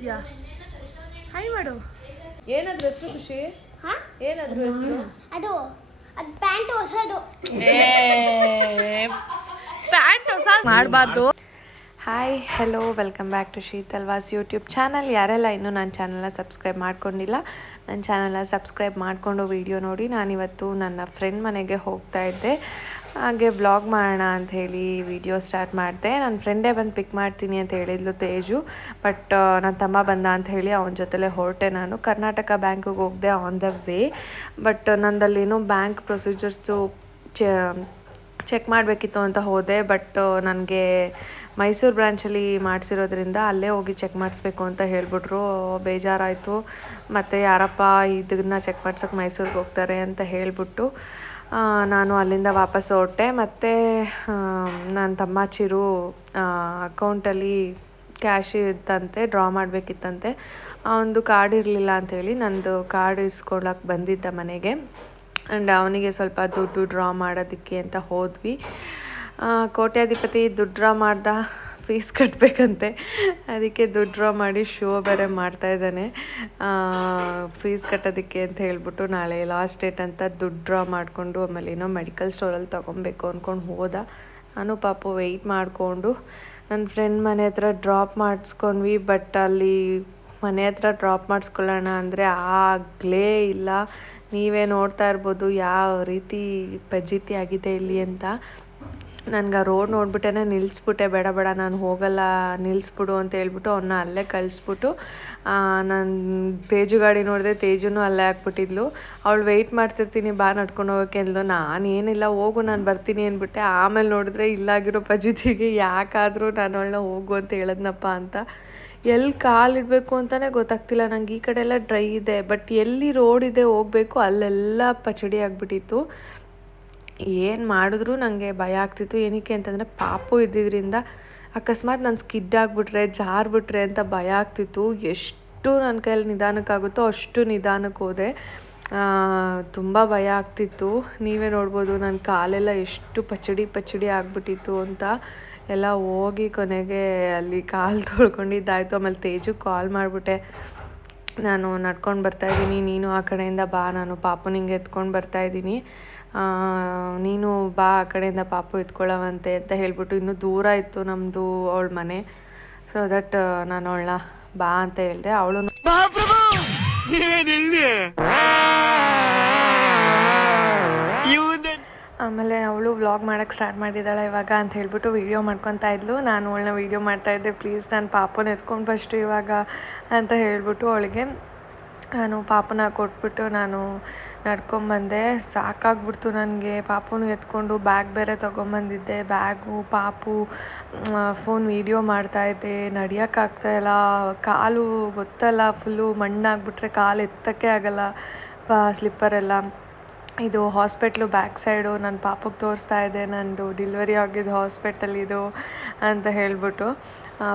ಇದೆಯಾ ಹಾಯ್ ಮಾಡು. ಏನಾದ್ರು ಹೆಸರು ಖುಷಿ? ಹಾ? ಏನಾದ್ರು ಹೆಸರು? ಅದು ಅದು ಪ್ಯಾಂಟ್ ಹೊಸದು. ಪ್ಯಾಂಟ್ ಹೊಸ ಮಾಡಬಾರ್ದು. Hi hello welcome back to ಶೀತಲ್ವಾಸ್ YouTube channel ಯಾರೆಲ್ಲ ಇನ್ನೂ ನನ್ನ ಚಾನಲ್ನ ಸಬ್ಸ್ಕ್ರೈಬ್ ಮಾಡ್ಕೊಂಡಿಲ್ಲ ನನ್ನ ಚಾನಲ್ನ ಸಬ್ಸ್ಕ್ರೈಬ್ ಮಾಡಿಕೊಂಡು ವಿಡಿಯೋ ನೋಡಿ ನಾನಿವತ್ತು ನನ್ನ ಫ್ರೆಂಡ್ ಮನೆಗೆ ಹೋಗ್ತಾ ಇದ್ದೆ. ಹಾಗೆ ಬ್ಲಾಗ್ ಮಾಡೋಣ ಅಂತ ಹೇಳಿ ವಿಡಿಯೋ ಸ್ಟಾರ್ಟ್ ಮಾಡಿದೆ. ನನ್ನ ಫ್ರೆಂಡೇ ಬಂದು ಪಿಕ್ ಮಾಡ್ತೀನಿ ಅಂತ ಹೇಳಿದ್ಲು ತೇಜು. ಬಟ್ ನನ್ನ ತಮ್ಮ ಬಂದ ಅಂತ ಹೇಳಿ ಅವನ ಜೊತೆಲೇ ಹೊರಟೆ ನಾನು. ಕರ್ನಾಟಕ ಬ್ಯಾಂಕಿಗೆ ಹೋಗಿದೆ ಆನ್ ದ ವೇ ಬಟ್ ನಂದಲ್ಲೇನೋ ಬ್ಯಾಂಕ್ ಪ್ರೊಸೀಜರ್ಸು ಚೆಕ್ ಮಾಡಬೇಕಿತ್ತು ಅಂತ ಹೋದೆ. ಬಟ್ ನನಗೆ ಮೈಸೂರು ಬ್ರ್ಯಾಂಚಲ್ಲಿ ಮಾಡಿಸಿರೋದ್ರಿಂದ ಅಲ್ಲೇ ಹೋಗಿ ಚೆಕ್ ಮಾಡಿಸ್ಬೇಕು ಅಂತ ಹೇಳಿಬಿಟ್ರು. ಬೇಜಾರಾಯಿತು. ಮತ್ತು ಯಾರಪ್ಪ ಇದನ್ನ ಚೆಕ್ ಮಾಡ್ಸೋಕ್ಕೆ ಮೈಸೂರಿಗೆ ಹೋಗ್ತಾರೆ ಅಂತ ಹೇಳಿಬಿಟ್ಟು. ನಾನು ಅಲ್ಲಿಂದ ವಾಪಸ್ ಹೊರಟೆ. ಮತ್ತು ನನ್ನ ತಮ್ಮ ಚಿರು ಅಕೌಂಟಲ್ಲಿ ಕ್ಯಾಶ್ ಇತ್ತಂತೆ, ಡ್ರಾ ಮಾಡಬೇಕಿತ್ತಂತೆ. ಅವನದು ಕಾರ್ಡ್ ಇರಲಿಲ್ಲ ಅಂಥೇಳಿ ನಂದು ಕಾರ್ಡ್ ಇಸ್ಕೊಳಕ್ಕೆ ಬಂದಿದ್ದ ಮನೆಗೆ. ಆ್ಯಂಡ್ ಅವನಿಗೆ ಸ್ವಲ್ಪ ದುಡ್ಡು ಡ್ರಾ ಮಾಡೋದಕ್ಕೆ ಅಂತ ಹೋದ್ವಿ. ಕೋಟ್ಯಾಧಿಪತಿ ದುಡ್ಡು ಡ್ರಾ ಮಾಡ್ದ ಫೀಸ್ ಕಟ್ಟಬೇಕಂತೆ ಅದಕ್ಕೆ ದುಡ್ಡು ಡ್ರಾ ಮಾಡಿ ಶೋ ಬೇರೆ ಮಾಡ್ತಾ ಇದ್ದಾನೆ. ಫೀಸ್ ಕಟ್ಟೋದಕ್ಕೆ ಅಂತ ಹೇಳ್ಬಿಟ್ಟು ನಾಳೆ ಲಾಸ್ಟ್ ಡೇಟ್ ಅಂತ ದುಡ್ಡು ಡ್ರಾ ಮಾಡಿಕೊಂಡು ಆಮೇಲೆ ಏನೋ ಮೆಡಿಕಲ್ ಸ್ಟೋರಲ್ಲಿ ತೊಗೊಬೇಕು ಅಂದ್ಕೊಂಡು ಹೋದ. ನಾನು ಪಾಪ ವೆಯ್ಟ್ ಮಾಡಿಕೊಂಡು ನನ್ನ ಫ್ರೆಂಡ್ ಮನೆ ಹತ್ರ ಡ್ರಾಪ್ ಮಾಡಿಸ್ಕೊಂಡ್ವಿ ಬಟ್ ಅಲ್ಲಿ ಮನೆ ಹತ್ರ ಡ್ರಾಪ್ ಮಾಡಿಸ್ಕೊಳ್ಳೋಣ ಅಂದರೆ ಆಗಲೇ ಇಲ್ಲ. ನೀವೇ ನೋಡ್ತಾ ಇರ್ಬೋದು, ಯಾವ ರೀತಿ ಪಜಿತಿ ಆಗಿದೆ ಇಲ್ಲಿ ಅಂತ. ನನಗೆ ಆ ರೋಡ್ ನೋಡ್ಬಿಟ್ಟೇ ನಿಲ್ಲಿಸ್ಬಿಟ್ಟೆ ಬೇಡ ಬೇಡ, ನಾನು ಹೋಗಲ್ಲ ನಿಲ್ಲಿಸ್ಬಿಡು ಅಂತ ಹೇಳ್ಬಿಟ್ಟು ಅವನ್ನ ಅಲ್ಲೇ ಕಳಿಸ್ಬಿಟ್ಟು ನಾನು ತೇಜು ಗಾಡಿ ನೋಡಿದೆ ತೇಜುನೂ ಅಲ್ಲೇ ಹಾಕ್ಬಿಟ್ಟಿದ್ಲು. ಅವಳು ವೆಯ್ಟ್ ಮಾಡ್ತಿರ್ತೀನಿ, ಬಾ ನಡ್ಕೊಂಡು ಹೋಗೋಕೆ ಅಂದ್ಲು. ನಾನು ಏನಿಲ್ಲ, ಹೋಗು, ನಾನು ಬರ್ತೀನಿ ಅಂದ್ಬಿಟ್ಟೆ. ಆಮೇಲೆ ನೋಡಿದ್ರೆ ಇಲ್ಲಾಗಿರೋ ಪಜಿತಿಗೆ ಯಾಕಾದರೂ ನಾನು ಅವಳನ್ನ ಹೋಗು ಅಂತ ಹೇಳದ್ನಪ್ಪ ಅಂತ. ಎಲ್ಲಿ ಕಾಲಿಡಬೇಕು ಅಂತಲೇ ಗೊತ್ತಾಗ್ತಿಲ್ಲ. ನಂಗೆ ಈ ಕಡೆ ಎಲ್ಲ ಡ್ರೈ ಇದೆ. ಬಟ್ ಎಲ್ಲಿ ರೋಡ್ ಇದೆ ಹೋಗಬೇಕು, ಅಲ್ಲೆಲ್ಲ ಪಚಡಿ ಆಗಿಬಿಟ್ಟಿತ್ತು. ಏನು ಮಾಡಿದ್ರು ನನಗೆ ಭಯ ಆಗ್ತಿತ್ತು. ಏನಕ್ಕೆ ಅಂತಂದರೆ ಪಾಪು ಇದ್ದಿದ್ದರಿಂದ ಅಕಸ್ಮಾತ್ ನಾನು ಸ್ಕಿಡ್ ಆಗಿಬಿಟ್ರೆ, ಜಾರ್ಬಿಟ್ರೆ ಅಂತ ಭಯ ಆಗ್ತಿತ್ತು. ಎಷ್ಟು ನನ್ನ ಕೈಯಲ್ಲಿ ನಿಧಾನಕ್ಕಾಗುತ್ತೋ ಅಷ್ಟು ನಿಧಾನಕ್ಕೆ ಹೋದೆ. ತುಂಬ ಭಯ ಆಗ್ತಿತ್ತು. ನೀವೇ ನೋಡ್ಬೋದು ನನ್ನ ಕಾಲೆಲ್ಲ ಎಷ್ಟು ಪಚಡಿ ಪಚಡಿ ಆಗಿಬಿಟ್ಟಿತ್ತು ಅಂತ. ಎಲ್ಲ ಹೋಗಿ ಕೊನೆಗೆ ಅಲ್ಲಿ ಕಾಲು ತೊಳ್ಕೊಂಡಿದ್ದಾಯಿತು. ಆಮೇಲೆ ತೇಜು ಕಾಲ್ ಮಾಡಿಬಿಟ್ಟೆ. ನಾನು ನಡ್ಕೊಂಡು ಬರ್ತಾಯಿದ್ದೀನಿ ನೀನು ಆ ಕಡೆಯಿಂದ ಬಾ. ನಾನು ಪಾಪು ನಿಂಗೆ ಎತ್ಕೊಂಡು ಬರ್ತಾಯಿದ್ದೀನಿ ನೀನು ಬಾ ಆ ಕಡೆಯಿಂದ ಪಾಪು ಎತ್ಕೊಳ್ಳವಂತೆ ಅಂತ ಹೇಳ್ಬಿಟ್ಟು ಇನ್ನೂ ದೂರ ಇತ್ತು ನಮ್ಮದು ಅವಳ ಮನೆ. ಸೊ ದಟ್ ನಾನು ಅವಳನ್ನ ಬಾ ಅಂತ ಹೇಳಿದೆ. ಅವಳು ಆಮೇಲೆ ಅವಳು ವ್ಲಾಗ್ ಮಾಡೋಕ್ಕೆ ಸ್ಟಾರ್ಟ್ ಮಾಡಿದ್ದಾಳೆ ಇವಾಗ ಅಂತ ಹೇಳಿಬಿಟ್ಟು ವೀಡಿಯೋ ಮಾಡ್ಕೊತಾ ಇದ್ಲು. ನಾನು ಅವಳನ್ನ ವೀಡಿಯೋ ಮಾಡ್ತಾಯಿದ್ದೆ ಪ್ಲೀಸ್ ನಾನು ಪಾಪನ ಎತ್ಕೊಂಡು ಫಸ್ಟು ಇವಾಗ ಅಂತ ಹೇಳ್ಬಿಟ್ಟು ಅವಳಿಗೆ. ನಾನು ಪಾಪನ ಕೊಟ್ಬಿಟ್ಟು ನಾನು ನಡ್ಕೊಂಬಂದೆ. ಸಾಕಾಗ್ಬಿಡ್ತು ನನಗೆ. ಪಾಪುನ ಎತ್ಕೊಂಡು ಬ್ಯಾಗ್ ಬೇರೆ ತೊಗೊಂಬಂದಿದ್ದೆ. ಬ್ಯಾಗು, ಪಾಪು ಫೋನ್ ವೀಡಿಯೋ ಮಾಡ್ತಾಯಿದ್ದೆ ನಡಿಯೋಕ್ಕಾಗ್ತಾಯಿಲ್ಲ ಕಾಲು ಗೊತ್ತಲ್ಲ, ಫುಲ್ಲು ಮಣ್ಣಾಗ್ಬಿಟ್ರೆ ಕಾಲು ಎತ್ತಕ್ಕೆ ಆಗಲ್ಲ. ಸ್ಲಿಪ್ಪರೆಲ್ಲ ಇದು ಹಾಸ್ಪಿಟ್ಲು ಬ್ಯಾಕ್ ಸೈಡು ನನ್ನ ಪಾಪಗೆ ತೋರಿಸ್ತಾ ಇದ್ದೆ ನಂದು ಡಿಲಿವರಿ ಆಗಿದ್ದು ಹಾಸ್ಪಿಟಲ್ ಇದು ಅಂತ ಹೇಳ್ಬಿಟ್ಟು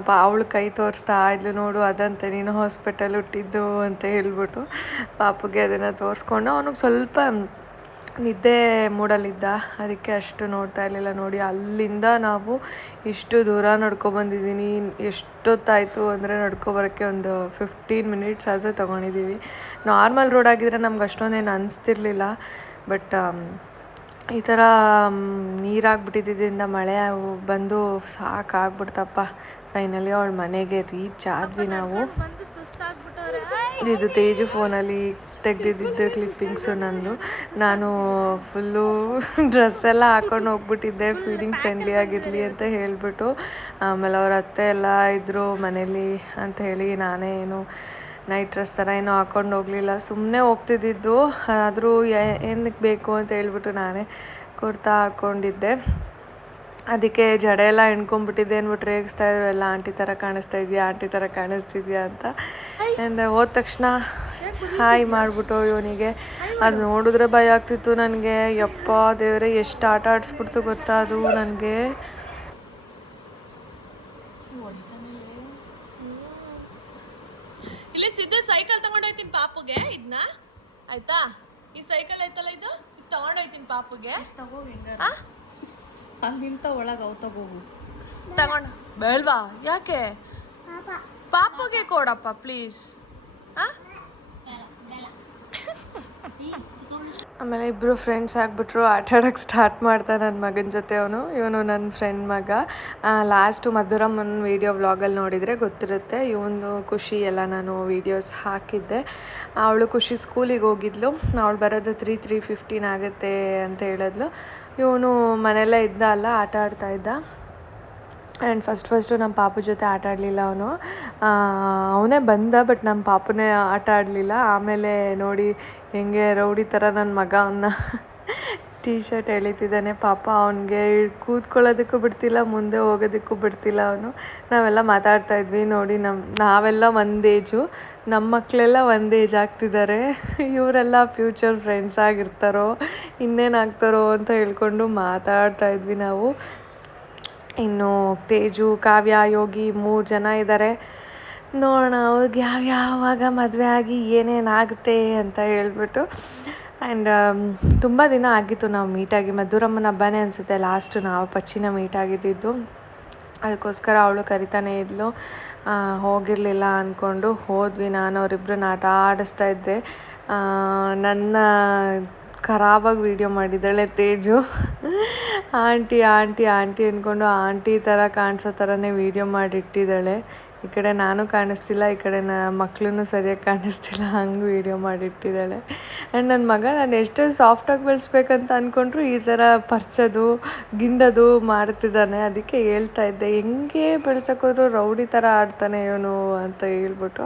ಪಾ, ಅವಳು ಕೈ ತೋರಿಸ್ತಾ ಇದ್ಲು, ನೋಡು ಅದಂತೆ, ನೀನು ಹಾಸ್ಪಿಟಲ್ ಹುಟ್ಟಿದ್ದು ಅಂತ ಹೇಳ್ಬಿಟ್ಟು ಪಾಪಗೆ ಅದನ್ನು ತೋರಿಸ್ಕೊಂಡು, ಅವನಿಗೆ ಸ್ವಲ್ಪ ನಿದ್ದೆ ಮೂಡಲಿದ್ದ ಅದಕ್ಕೆ ಅಷ್ಟು ನೋಡ್ತಾ ಇರಲಿಲ್ಲ. ನೋಡಿ, ಅಲ್ಲಿಂದ ನಾವು ಇಷ್ಟು ದೂರ ನಡ್ಕೊಬಂದಿದ್ದೀನಿ ಎಷ್ಟೊತ್ತಾಯಿತು ಅಂದರೆ ನಡ್ಕೊಬರೋಕ್ಕೆ ಒಂದು ಫಿಫ್ಟೀನ್ ಮಿನಿಟ್ಸ್ ಆದರೂ ತೊಗೊಂಡಿದ್ದೀವಿ. ನಾರ್ಮಲ್ ರೋಡ್ ಆಗಿದ್ರೆ ನಮ್ಗೆ ಅಷ್ಟೊಂದೇನು ಅನಿಸ್ತಿರ್ಲಿಲ್ಲ. ಬಟ್ ಈ ಥರ ನೀರಾಗ್ಬಿಟ್ಟಿದ್ದರಿಂದ ಮಳೆ ಬಂದು ಸಾಕಾಗ್ಬಿಡ್ತಪ್ಪ. ಫೈನಲಿ ಅವಳ ಮನೆಗೆ ರೀಚ್ ಆದ್ವಿ ನಾವು. ಇದು ತೇಜು ಫೋನಲ್ಲಿ ತೆಗೆದಿದ್ದ ಕ್ಲಿಪ್ಪಿಂಗ್ಸು ನಂದು. ನಾನು ಫುಲ್ಲು ಡ್ರೆಸ್ ಎಲ್ಲ ಹಾಕೊಂಡು ಹೋಗ್ಬಿಟ್ಟಿದ್ದೆ ಫೀಡಿಂಗ್ ಫ್ರೆಂಡ್ಲಿ ಆಗಿರಲಿ ಅಂತ ಹೇಳಿಬಿಟ್ಟು. ಆಮೇಲೆ ಅವ್ರ ಅತ್ತೆ ಎಲ್ಲ ಇದ್ದರು ಮನೇಲಿ ಅಂತ ಹೇಳಿ ನಾನೇ ಏನು ನೈಟ್ ಡ್ರೆಸ್ ಥರ ಏನೂ ಹಾಕೊಂಡು ಹೋಗಲಿಲ್ಲ. ಸುಮ್ಮನೆ ಹೋಗ್ತಿದ್ದಿದ್ದು. ಆದರೂ ಏನಕ್ಕೆ ಬೇಕು ಅಂತ ಹೇಳ್ಬಿಟ್ಟು ನಾನೇ ಕುರ್ತಾ ಹಾಕ್ಕೊಂಡಿದ್ದೆ. ಅದಕ್ಕೆ ಜಡೆ ಎಲ್ಲ ಹೆಣ್ಕೊಂಡ್ಬಿಟ್ಟಿದ್ದೆ ಅಂದ್ಬಿಟ್ಟು ರೇಗಿಸ್ತಾ ಇದ್ರು? ಎಲ್ಲ ಆಂಟಿ ಥರ ಕಾಣಿಸ್ತಾ ಇದೆಯಾ? ಆಂಟಿ ಥರ ಕಾಣಿಸ್ತಿದ್ಯಾ ಅಂತ. ಆ್ಯಂಡ್ ಹೋದ ತಕ್ಷಣ ಹಾಯ್ ಮಾಡಿಬಿಟ್ಟು ಇವನಿಗೆ. ಅದು ನೋಡಿದ್ರೆ ಭಯ ಆಗ್ತಿತ್ತು ನನಗೆ. ಯಪ್ಪ ದೇವರೇ, ಎಷ್ಟು ಆಟ ಆಡಿಸ್ಬಿಡ್ತು ಗೊತ್ತಾ ಅದು ನನಗೆ. ಇಲ್ಲಿ ಸಿದ್ದು ಸೈಕಲ್ ತಗೊಂಡೋಯ್ತೀನಿ ಪಾಪುಗೆ ಇದನ್ನ ಆಯ್ತಾ? ಈ ಸೈಕಲ್ ಐತಲ್ಲ ಇದು? ಇದು ತಗೊಂಡೋಯ್ತೀನಿ ಪಾಪುಗೆ. ಆ? ನಿಂತ ಒಳಗೆ ಅವು ತಗೋಗು. ತಗೊಂಡು. ಬೇಲ್ವಾ? ಯಾಕೆ? ಪಾಪ. ಪಾಪುಗೆ ಕೊಡಪ್ಪ ಪ್ಲೀಸ್ ಹಾಂ ಆಮೇಲೆ ಇಬ್ಬರು ಫ್ರೆಂಡ್ಸ್ ಆಗಿಬಿಟ್ರು. ಆಟ ಆಡೋಕ್ಕೆ ಸ್ಟಾರ್ಟ್ ಮಾಡ್ತಾ ನನ್ನ ಮಗನ ಜೊತೆ ಅವನು. ಇವನು ನನ್ನ ಫ್ರೆಂಡ್ ಮಗ. ಲಾಸ್ಟು ಮಧುರಮ್ಮನ ವೀಡಿಯೋ ವ್ಲಾಗಲ್ಲಿ ನೋಡಿದರೆ ಗೊತ್ತಿರುತ್ತೆ. ಇವನು ಖುಷಿ ಎಲ್ಲ ನಾನು ವೀಡಿಯೋಸ್ ಹಾಕಿದ್ದೆ. ಅವಳು ಖುಷಿ ಸ್ಕೂಲಿಗೆ ಹೋಗಿದ್ಲು. ಅವಳು ಬರೋದು ತ್ರೀ ತ್ರೀ ಫಿಫ್ಟೀನ್ ಆಗುತ್ತೆ ಅಂತ ಹೇಳಿದ್ಲು. ಇವನು ಮನೆಯಲ್ಲೇ ಇದ್ದ ಅಲ್ಲ, ಆಟ ಆಡ್ತಾ ಇದ್ದ. ಆ್ಯಂಡ್ ಫಸ್ಟ್ ಫಸ್ಟು ನಮ್ಮ ಪಾಪು ಜೊತೆ ಆಟ ಆಡಲಿಲ್ಲ ಅವನು. ಅವನೇ ಬಂದ ಬಟ್ ನಮ್ಮ ಪಾಪುನೇ ಆಟ ಆಡಲಿಲ್ಲ. ಆಮೇಲೆ ನೋಡಿ ಹೆಂಗೆ ರೌಡಿ ಥರ ನನ್ನ ಮಗ ಅವನ್ನ ಟೀ ಶರ್ಟ್ ಎಳಿತಿದ್ದಾನೆ. ಪಾಪ ಅವನಿಗೆ ಕೂತ್ಕೊಳ್ಳೋದಕ್ಕೂ ಬಿಡ್ತಿಲ್ಲ, ಮುಂದೆ ಹೋಗೋದಕ್ಕೂ ಬಿಡ್ತಿಲ್ಲ ಅವನು. ನಾವೆಲ್ಲ ಮಾತಾಡ್ತಾ ಇದ್ವಿ ನೋಡಿ ನಮ್ಮ ನಾವೆಲ್ಲ ಒಂದು ಏಜು ನಮ್ಮ ಮಕ್ಕಳೆಲ್ಲ ಒಂದು ಏಜ್ ಆಗ್ತಿದ್ದಾರೆ. ಇವರೆಲ್ಲ ಫ್ಯೂಚರ್ ಫ್ರೆಂಡ್ಸ್ ಆಗಿರ್ತಾರೋ, ಇನ್ನೇನಾಗ್ತಾರೋ ಅಂತ ಹೇಳ್ಕೊಂಡು ಮಾತಾಡ್ತಾ ಇದ್ವಿ ನಾವು. ಇನ್ನು ತೇಜು, ಕಾವ್ಯ, ಯೋಗಿ ಮೂರು ಜನ ಇದ್ದಾರೆ ನೋಡೋಣ, ಅವ್ರಿಗೆ ಯಾವ ಯಾವಾಗ ಮದುವೆ ಆಗಿ ಏನೇನಾಗುತ್ತೆ ಅಂತ ಹೇಳ್ಬಿಟ್ಟು. ಆ್ಯಂಡ್ ತುಂಬ ದಿನ ಆಗಿತ್ತು ನಾವು ಮೀಟಾಗಿ ಮಧುರಮ್ಮನ ಹಬ್ಬನೇ ಅನಿಸುತ್ತೆ ಲಾಸ್ಟು ನಾವು ಪಚ್ಚಿನ ಮೀಟ್ ಆಗಿದ್ದಿದ್ದು ಅದಕ್ಕೋಸ್ಕರ ಅವಳು ಕರಿತಾನೇ ಇದ್ಲು. ಹೋಗಿರಲಿಲ್ಲ ಅಂದ್ಕೊಂಡು ಹೋದ್ವಿ. ನಾನು ಅವರಿಬ್ಬರು ಆಟ ಆಡಿಸ್ತಾ ಇದ್ದೆ. ನನ್ನ ಖರಾಬಾಗಿ ವೀಡಿಯೋ ಮಾಡಿದ್ದಾಳೆ ತೇಜು. ಆಂಟಿ ಆಂಟಿ ಆಂಟಿ ಅಂದ್ಕೊಂಡು ಆಂಟಿ ಥರ ಕಾಣಿಸೋ ಥರನೇ ವೀಡಿಯೋ ಮಾಡಿಟ್ಟಿದ್ದಾಳೆ. ಈ ಕಡೆ ನಾನು ಕಾಣಿಸ್ತಿಲ್ಲ, ಈ ಕಡೆ ನ ಮಕ್ಕಳೂ ಸರಿಯಾಗಿ ಕಾಣಿಸ್ತಿಲ್ಲ. ಹಂಗೆ ವೀಡಿಯೋ ಮಾಡಿಟ್ಟಿದ್ದಾಳೆ. ಆ್ಯಂಡ್ ನನ್ನ ಮಗ ನಾನು ಎಷ್ಟೇ ಸಾಫ್ಟಾಗಿ ಬೆಳೆಸ್ಬೇಕಂತ ಅಂದ್ಕೊಂಡ್ರು ಈ ಥರ ಪರ್ಚೋದು, ಗಿಂಡದು ಮಾಡ್ತಿದ್ದಾನೆ. ಅದಕ್ಕೆ ಹೇಳ್ತಾ ಇದ್ದೆ, ಹೆಂಗೆ ಬೆಳ್ಸೋಕ್ಕೋದ್ರು ರೌಡಿ ಥರ ಆಡ್ತಾನೆ ಇವನು? ಅಂತ ಹೇಳ್ಬಿಟ್ಟು.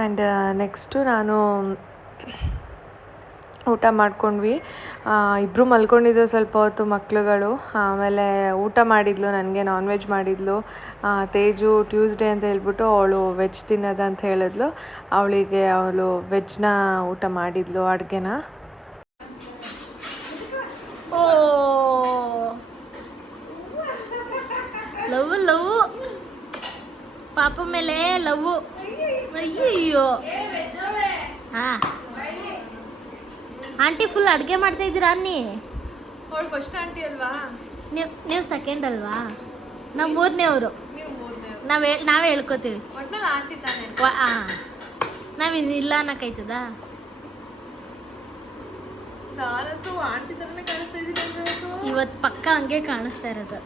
ಆ್ಯಂಡ್ ನೆಕ್ಸ್ಟು ನಾನು ಊಟ ಮಾಡ್ಕೊಂಡ್ವಿ. ಇಬ್ಬರು ಮಲ್ಕೊಂಡಿದ್ದು ಸ್ವಲ್ಪ ಹೊತ್ತು ಮಕ್ಕಳುಗಳು ಆಮೇಲೆ ಊಟ ಮಾಡಿದ್ಲು, ನನಗೆ ನಾನ್ ವೆಜ್ ಮಾಡಿದ್ಲು ತೇಜು ಟ್ಯೂಸ್ಡೇ ಅಂತ ಹೇಳ್ಬಿಟ್ಟು ಅವಳು ವೆಜ್ ತಿನ್ನೋದು ಅಂತ ಹೇಳಿದ್ಲು. ಅವಳಿಗೆ ಅವಳು ವೆಜ್ನ ಊಟ ಮಾಡಿದ್ಲು, ಅಡುಗೆನ. Love love. ಪಾಪ ಮೇಲೆ ಲವ್. ಅಯ್ಯೋ ಹಾ. ಆಂಟಿ ಫುಲ್ ಅಡುಗೆ ಮಾಡ್ತಾ ಇದ್ದೀರಾ ಅನ್ನಿ? ಅವಳು ಫಸ್ಟ್ ಆಂಟಿ ಅಲ್ವಾ? ನೀವು ನೀವು ಸೆಕೆಂಡ್ ಅಲ್ವಾ? ನಾವು ಮೂರನೇವರು ನಾವು ಹೇಳ್ ನಾವೇ ಹೇಳ್ಕೊತೀವಿ. ಒಟ್ನಲ್ಲಿ ಆಂಟಿ ತಾನೆ. ವ- ಆ. ನಾವ್ ಇನ್ ಇಲ್ಲ ಅನ್ನೋಕೈತದ ನಾನಂತೂ ಆಂಟಿ ಥರನೇ ಕಾಣಿಸ್ತಾ ಇದ್ದೀನಿ ಇವತ್ತು ಪಕ್ಕ ಹಂಗೆ ಕಾಣಿಸ್ತಾ ಇರೋದು.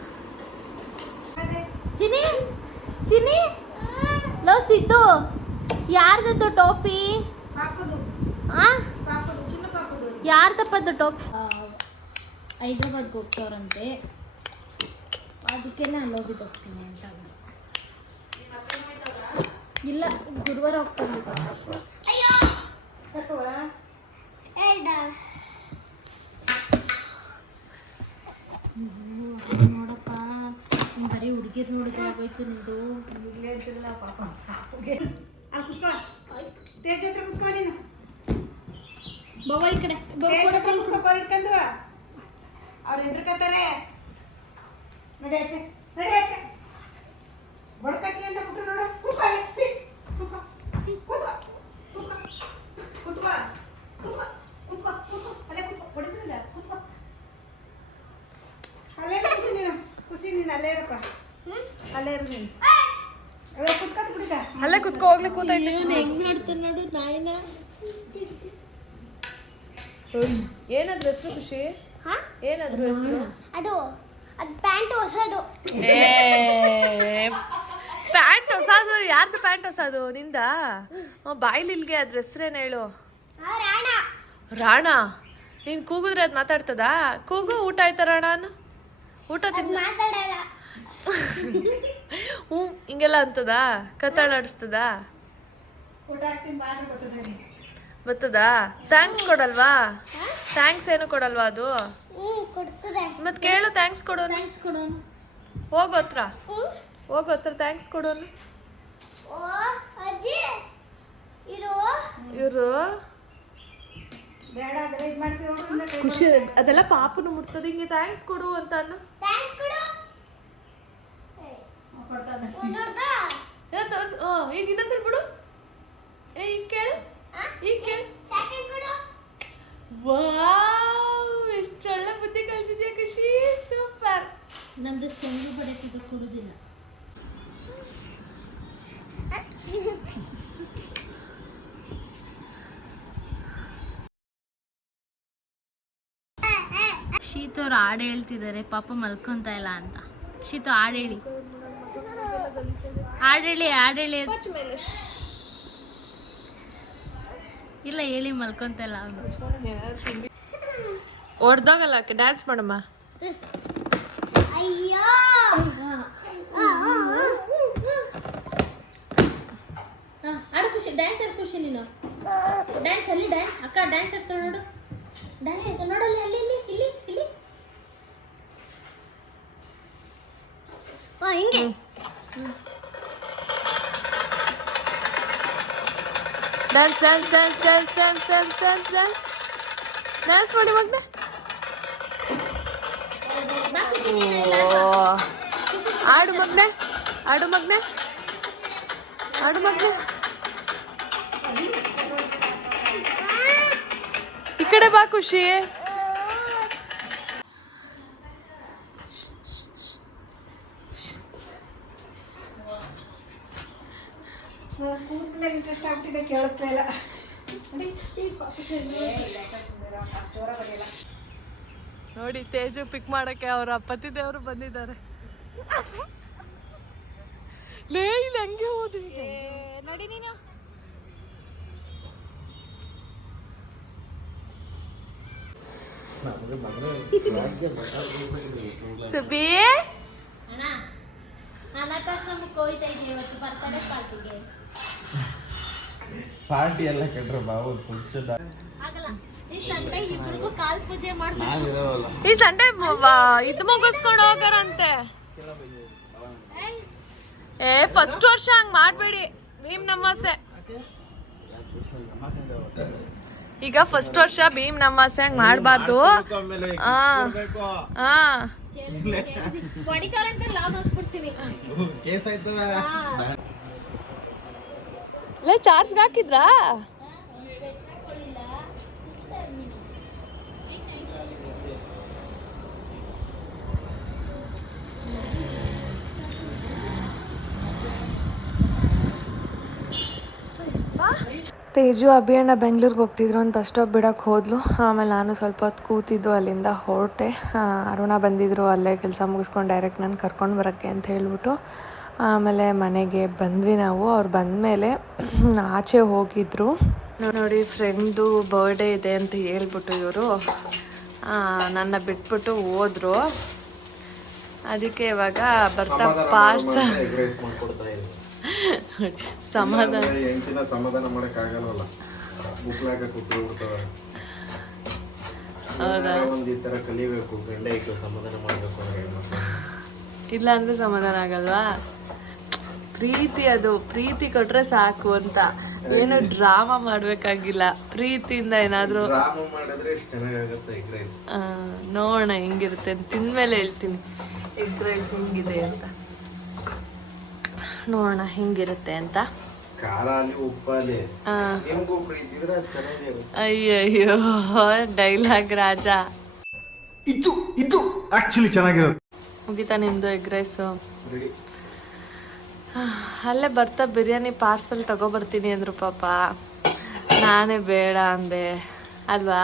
ಚಿನಿ ಚಿನಿ ಲೋ ಸಿದ್ದು. ಯಾರ್ದು ಟೋಪಿ? ಆ? ಯಾರ್ದಪ್ಪದ್ದು ದೊಡ್ಡ ಹೈದ್ರಾಬಾದ್ಗೆ ಹೋಗ್ತವ್ರಂತೆ. ಅದಕ್ಕೆ ನಾನು ಹೋಗಿದ್ದು ಹೋಗ್ತೀನಿ ಅಂತ ಅಂದ್ರು. ಇಲ್ಲ ಗುರುವಾರ ಹೋಗ್ತಾರೆ ಹೇಳ್ದ? ನೋಡಪ್ಪ. ನೀನ್ ಬರೀ ಹುಡುಗಿರ್ ನೋಡಿದ್ರೆ ಆಗೋಯ್ತು ನಿಂದು. ಬವ್ವ ಈ ಕಡೆ ಬವ್ವ ಕೊಡಪ್ಪ. ಅವ್ರು ಎದ್ರಕತ್ತಾರೆ ನಡಿ ಆಚೆ ನಡಿ ಆಚೆ ಬಡ್ಕಕ್ಕಿ ಅಂತ ಬಿಟ್ರು ನೋಡು ಕೂತ್ಕೋ ಅಲ್ಲಿ, sit. ಕೂತ್ಕೋ. ಕೂತ್ಕೋ. ಕೂತ್ಕೋ. ಕೂತ್ಕೋ. ಕೂತ್ಕೋ. ಕೂತ್ಕೋ. ಕೂತ್ಕೋ. ಅಲ್ಲೇ ಕೂತ್ಕೋ. ಹೊಡಿದ್ರಲ್ಲ? ಕೂತ್ಕೋ. ಅಲ್ಲೇ ಇರು ಖುಷಿ ನೀನು ಖುಷಿ ನೀನು ಅಲ್ಲೇ ಇರಪ್ಪ ಅಲ್ಲೇ ಇರು ನೀನು ಅಯ್ಯೋ ಕುತ್ಕೊತ್ ಬಿಡಿಕ ಅಲ್ಲೇ ಕುತ್ಕೋ ಹೋಗ್ಲಿ ಕೂತೈತೆ ಏನ್ ಹೆಂಗ್ ಮಾಡ್ತಾನೆ ನೋಡು ನಾಯಿನ ಏನಾದ್ರು ಹೆಸರು ಖುಷಿ? ಹಾ? ಏನಾದ್ರು ಹೆಸರು? ಅದು ಅದು ಪ್ಯಾಂಟ್ ಹೊಸದು. ಪ್ಯಾಂಟ್ ಹೊಸದು? ಯಾರ್ದು ಪ್ಯಾಂಟ್ ಹೊಸದು? ನಿಂದ? ಬಾಯ್ಲಿಲ್ಗೆ ಅದ್ರ ಹೆಸ್ರೇನು ಹೇಳು? ಆ ರಾಣ. ರಾಣ? ನೀನು ಕೂಗಿದ್ರೆ ಅದು ಮಾತಾಡ್ತದಾ? ಕೂಗು ಊಟ ಆಯ್ತಾ ರಾಣ ಊಟ ತಿನ್ನ ಮಾತಾಡಲ್ಲ. ಹ್ಞೂ ಹಿಂಗೆಲ್ಲ ಅಂತದಾ? ಕತ್ತಾಡಾಡಿಸ್ತದ ಬರ್ತದಾ ಥ್ಯಾಂಕ್ಸ್ ಕೊಡಲ್ವಾ? ಥ್ಯಾಂಕ್ಸ್ ಏನು ಕೊಡಲ್ವಾ ಅದು? ಮತ್ತೆ ಕೇಳು ಥ್ಯಾಂಕ್ಸ್ ಕೊಡೋನು. ಥ್ಯಾಂಕ್ಸ್ ಕೊಡೋನು. ಹೋಗು ಹತ್ರ. ಹೋಗು ಹತ್ರ ಥ್ಯಾಂಕ್ಸ್ ಕೊಡೋನು. ಓ ಅಜ್ಜಿ. ಇರು. ಇವರು ಬೇಡ ಅಂದ್ರೆ ಮಾಡ್ತೀವಿ ಅವ್ರನ್ನ ಖುಷಿ ಅದೆಲ್ಲ ಪಾಪನು ಮುಟ್ತದೆ ಹಿಂಗೆ ಥ್ಯಾಂಕ್ಸ್ ಕೊಡು ಅಂತ ಅನ್ನು. ಥ್ಯಾಂಕ್ಸ್ ಕೊಡು. ಕೊಡ್ತಾನೆ. ನೋಡ್ದಾ ಏ ತೋರ್ಸು. ಹ್ಞೂ ಈಗ ಇನ್ನೊಂದ್ಸಲ ಬಿಡು. ಏ ಹಿಂಗೆ ಕೇಳು. ಹೀಗೆ ವಾವ್ ಎಷ್ಟೊಳ್ಳೆ ಬುದ್ಧಿ ಕಲಿಸಿದ್ಯಾ ಖುಷಿ ಸೂಪರ್. ನಮ್ದು ಚೆಂಡು ಬಡತಿದ್ದು ಕೊಡುದಿಲ್ಲ. ಶೀತ ಅವ್ರು ಹಾಡು ಹೇಳ್ತಿದ್ದಾರೆ ಪಾಪ ಮಲ್ಕೊಂತ ಇಲ್ಲ ಅಂತ. ಶೀತ ಹಾಡು ಹೇಳಿ. ಹಾಡು ಹೇಳಿ ಹಾಡು ಹೇಳಿ. ಇಲ್ಲ ಹೇಳಿ ಮಲ್ಕೊಂತಲ್ಲ ಅವನು. ಹೊಡ್ದಾಗಲ್ಲ ಡ್ಯಾನ್ಸ್ ಮಾಡಮ್ಮ. ಅಯ್ಯೋ! ಆಡು ಖುಷಿ ಡ್ಯಾನ್ಸ್ ಆಡು ಖುಷಿ ನೀನು. ಡ್ಯಾನ್ಸ್ ಅಲ್ಲಿ ಡ್ಯಾನ್ಸ್ ಅಕ್ಕ ಡ್ಯಾನ್ಸ್ ಆಡ್ತಾಳೆ ನೋಡು. ಡ್ಯಾನ್ಸ್ ಆಡ್ತಾಳೆ ನೋಡಲ್ಲಿ ಅಲ್ಲಿ ಇಲ್ಲಿ ಇಲ್ಲಿ ಇಲ್ಲಿ. ಓ ಹಿಂಗೆ. Dance dance dance dance dance dance dance dance dance ಮಾಡಿ ಮಗ್ನೆ ಬಾ ಖುಷಿ ನೀನು ಇಲ್ಲಿ ಆಡು. ಆಡು ಮಗ್ನೆ ಆಡು ಮಗ್ನೆ ಆಡು ಮಗ್ನೆ ಈ ಕಡೆ ಬಾ ಖುಷಿ ಆಗ್ತಿದೆ ಕೇಳಿಸ್ತಾ ಇಲ್ಲ. ನೋಡಿ, ತೇಜು ಪಿಕ್ ಮಾಡಕ್ಕೆ ಅವರ ಪತಿ ದೇವರು ಬಂದಿದ್ದಾರೆ. ಲೇ ಇಲ್ಲಿ ಹಂಗೆ ಹೋದಿ ನೋಡಿ ನೀನು. ಸುಬಿ? ಅಣ್ಣ ಅನಾಥಾಶ್ರಮಕ್ಕೆ ಹೋಯ್ತಾ ಇದ್ದೀವಿ ಇವತ್ತು ಬರ್ತಾರೆ ಪಾರ್ಟಿಗೆ ಪಾರ್ಟಿ ಎಲ್ಲ ಕೆಟ್ರ ಬಾವು ಫಂಕ್ಷನ್ ಆಗಲ್ಲ. ಈ ಸಂಡೆ ಇಬ್ರಿಗೂ ಕಾಲ್ ಪೂಜೆ ಮಾಡ್ಬೇಕು. ನಾವಿರೋವಲ್ಲ ಈ ಸಂಡೆ ಇದು ಮುಗಿಸ್ಕೊಂಡು ಹೋಗಾರಂತೆ. ಏ ಫಸ್ಟ್ ವರ್ಷ ಹಂಗ್ ಮಾಡ್ಬೇಡಿ. ಭೀಮ್ ನಮಾಸೆ ಈಗ ಫಸ್ಟ್ ವರ್ಷ ಭೀಮ್ ನಮಾಸೆ ಹಂಗ್ ಮಾಡಬಾರ್ದು. ಹಾ ಹಾ ಕೇಸ್ ಆಯ್ತವ ಲೇ ಚಾರ್ಜ್ಗೆ ಹಾಕಿದ್ರಾ? ತೇಜು, ಅಭಿಯಣ್ಣ ಬೆಂಗ್ಳೂರಿಗೆ ಹೋಗ್ತಿದ್ರು, ಒಂದು ಬಸ್ ಸ್ಟಾಪ್ ಬಿಡೋಕೆ ಹೋದ್ಲು. ಆಮೇಲೆ ನಾನು ಸ್ವಲ್ಪ ಹೊತ್ತು ಕೂತಿದ್ದು ಅಲ್ಲಿಂದ ಹೊರಟೆ. ಅರುಣ ಬಂದಿದ್ರು, ಅಲ್ಲೇ ಕೆಲಸ ಮುಗಿಸ್ಕೊಂಡು ಡೈರೆಕ್ಟ್ ನಾನು ಕರ್ಕೊಂಡು ಬರೋಕ್ಕೆ ಅಂತ ಹೇಳ್ಬಿಟ್ಟು. ಆಮೇಲೆ ಮನೆಗೆ ಬಂದ್ವಿ ನಾವು. ಅವ್ರು ಬಂದಮೇಲೆ ಆಚೆ ಹೋಗಿದ್ರು. ನೋಡಿ ಫ್ರೆಂಡು ಬರ್ಡೇ ಇದೆ ಅಂತ ಹೇಳ್ಬಿಟ್ಟು ಇವರು. ನನ್ನ ಬಿಟ್ಬಿಟ್ಟು ಹೋದರು. ಅದಕ್ಕೆ ಇವಾಗ ಬರ್ತಾ ಪಾರ್ಸ ಸಮಾಧಾನ. ಸಮಾಧಾನ ಕಲಿಬೇಕು ಮಾಡ್ಬೇಕು. ಇಲ್ಲ ಅಂದ್ರೆ ಸಮಾಧಾನ ಆಗಲ್ವಾ? ಪ್ರೀತಿ ಅದು ಪ್ರೀತಿ ಕೊಟ್ರೆ ಸಾಕು ಅಂತ. ಏನು ಡ್ರಾಮಾ ಮಾಡ್ಬೇಕಾಗಿಲ್ಲ. ಪ್ರೀತಿಯಿಂದ ಏನಾದ್ರೂ ನೋಡೋಣ ಹೆಂಗಿರುತ್ತೆ ಅಂತ. ತಿಂದ್ಮೇಲೆ ಹೇಳ್ತೀನಿ. ಎಗ್ ರೈಸ್ ಹೆಂಗಿದೆ ಅಂತ. ನೋಡೋಣ ಹೆಂಗಿರುತ್ತೆ ಅಂತ. ಅಯ್ಯಯ್ಯೋ ಡೈಲಾಗ್ ರಾಜ. ಇದು ಇದು ಆಕ್ಚುಲಿ ಚೆನ್ನಾಗಿರೋದು. ಮುಗಿತಾ ನಿಮ್ದು ಎಗ್ ರೈಸು ರೆಡಿ ಅಲ್ಲೇ ಬರ್ತಾ ಬಿರಿಯಾನಿ ಪಾರ್ಸಲ್ ತಗೊಬರ್ತೀನಿ ಅಂದರು ಪಾಪ. ನಾನೇ ಬೇಡ ಅಂದೆ. ಅಲ್ವಾ?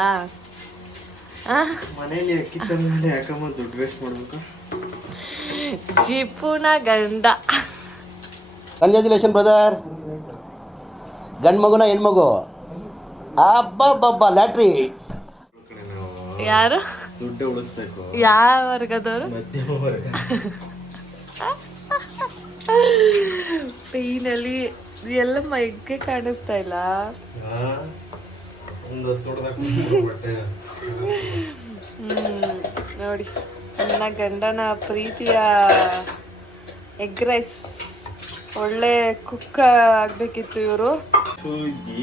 ಮನೇಲಿ ಅಕ್ಕಿ ತಂದ್ಮೇಲೆ ಯಾಕಮ್ಮ ದುಡ್ಡು ವೇಸ್ಟ್ ಮಾಡ್ಬೇಕು? ಜಿಪುನ ಗಂಡ. Congratulation brother. ಗಂಡು ಮಗುನ ಹೆಣ್ಮಗು. ಅಬ್ಬಬ್ಬಬ್ಬ ಲ್ಯಾಟ್ರಿ. ಯಾರು? ದುಡ್ಡು ಉಳಿಸ್ಬೇಕು. ಯಾವ ವರ್ಗದವರು? ಮಧ್ಯಮ ವರ್ಗ. ಪೈನಲ್ಲಿ ಎಲ್ಲ ಮೈಗೆ ಕಾಣಿಸ್ತಾ ಇಲ್ಲ. ನೋಡಿ ನನ್ನ ಗಂಡನ ಪ್ರೀತಿಯ ಎಗ್ ರೈಸ್. ಒಳ್ಳೆ ಕುಕ್ಕ ಆಗ್ಬೇಕಿತ್ತು ಇವರು. ಸೊ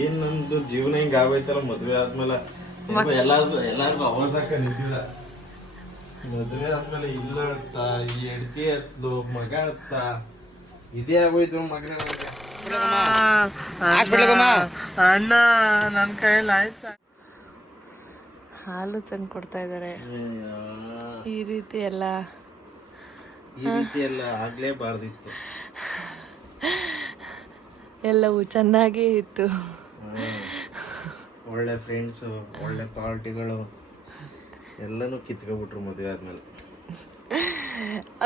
ಏನ್ ನಮ್ದು ಜೀವನ ಹಿಂಗ ಆಗೋಯ್ತಲ್ಲ ಮದ್ವೆ ಆದ್ಮೇಲೆ ಎಲ್ಲ ಎಲ್ಲಾ ಎಲ್ಲಾರ್ಗು ಅವಸಾಕ ನಿಂತಿಲ್ಲ ಮದ್ವೆ ಆದ್ಮೇಲೆ ಇಲ್ಲ ಹೆಂಡತಿ ಹತ್ಲು ಮಗ ಹತ್ತ. ಇದೇ ಆಗೋಯ್ತು ಮಗನ ಅಣ್ಣ ನನ್ನ ಕೈಯಲ್ಲಿ ಆಯ್ತಾ? ಹಾಲು ತಂದು ಕೊಡ್ತಾ ಇದ್ದಾರೆ. ಈ ರೀತಿ ಎಲ್ಲ. ಈ ರೀತಿ ಎಲ್ಲ ಆಗ್ಲೇಬಾರ್ದಿತ್ತು. ಎಲ್ಲವೂ ಚೆನ್ನಾಗೇ ಇತ್ತು. ಒಳ್ಳೆ ಫ್ರೆಂಡ್ಸು ಒಳ್ಳೆ ಪಾರ್ಟಿಗಳು ಎಲ್ಲನೂ ಕಿತ್ಕೊಬಿಟ್ರು ಮದುವೆ ಆದ್ಮೇಲೆ.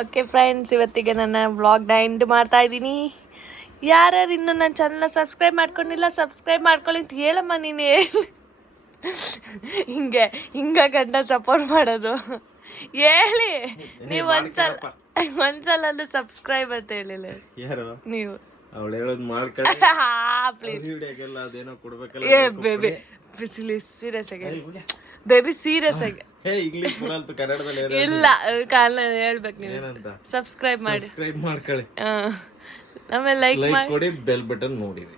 ಓಕೆ ಫ್ರೆಂಡ್ಸ್ ಇವತ್ತಿಗೆ ನನ್ನ ವ್ಲಾಗ್ನ ಎಂಡ್ ಮಾಡ್ತಾ ಇದ್ದೀನಿ. ಯಾರ್ಯಾರು ಇನ್ನೂ ನನ್ನ ಚಾನಲ್ನ ಸಬ್ಸ್ಕ್ರೈಬ್ ಮಾಡ್ಕೊಂಡಿಲ್ಲ ಸಬ್ಸ್ಕ್ರೈಬ್ ಮಾಡ್ಕೊಳ್ಳಿ ಅಂತ ಹೇಳಮ್ಮ ನೀನು. ಹೇಳಿ ಹಿಂಗೆ ಹಿಂಗ ಗಂಡ ಸಪೋರ್ಟ್ ಮಾಡೋದು. ಹೇಳಿ ನೀವು ಒಂದ್ಸಲ ಒಂದ್ಸಲ ಸಬ್ಸ್ಕ್ರೈಬ್ ಅಂತ ಹೇಳಿಲ್ಲ. ಯಾರು? ನೀವು. ಅವಳು ಹೇಳೋದು ಮಾಡ್ಕೊಳ್ಳಿ. ಪ್ಲೀಸ್ ಅದೇನೋ ಕೊಡ್ಬೇಕಲ್ಲ ಬೇಬಿ ಸೀರಿಯಸ್ ಆಗಿ ಬೇಬಿ ಸೀರಿಯಸ್ ಆಗಿ ಹೇ ಇಂಗ್ಲಿಷ್ ಬರಲ್ತು ಕನ್ನಡದಲ್ಲಿ. ಇಲ್ಲ ಕಾಲ ಹೇಳ್ಬೇಕು ನೀವು. ಏನಂತ? ಸಬ್ಸ್ಕ್ರೈಬ್ ಮಾಡಿ. ಸಬ್ಸ್ಕ್ರೈಬ್ ಮಾಡ್ಕೊಳ್ಳಿ. ಆಮೇಲೆ ಲೈಕ್ ಲೈಕ್ ಮಾಡಿ. ಕೊಡಿ ಬೆಲ್ ಬಟನ್ ನೋಡಿರಿ.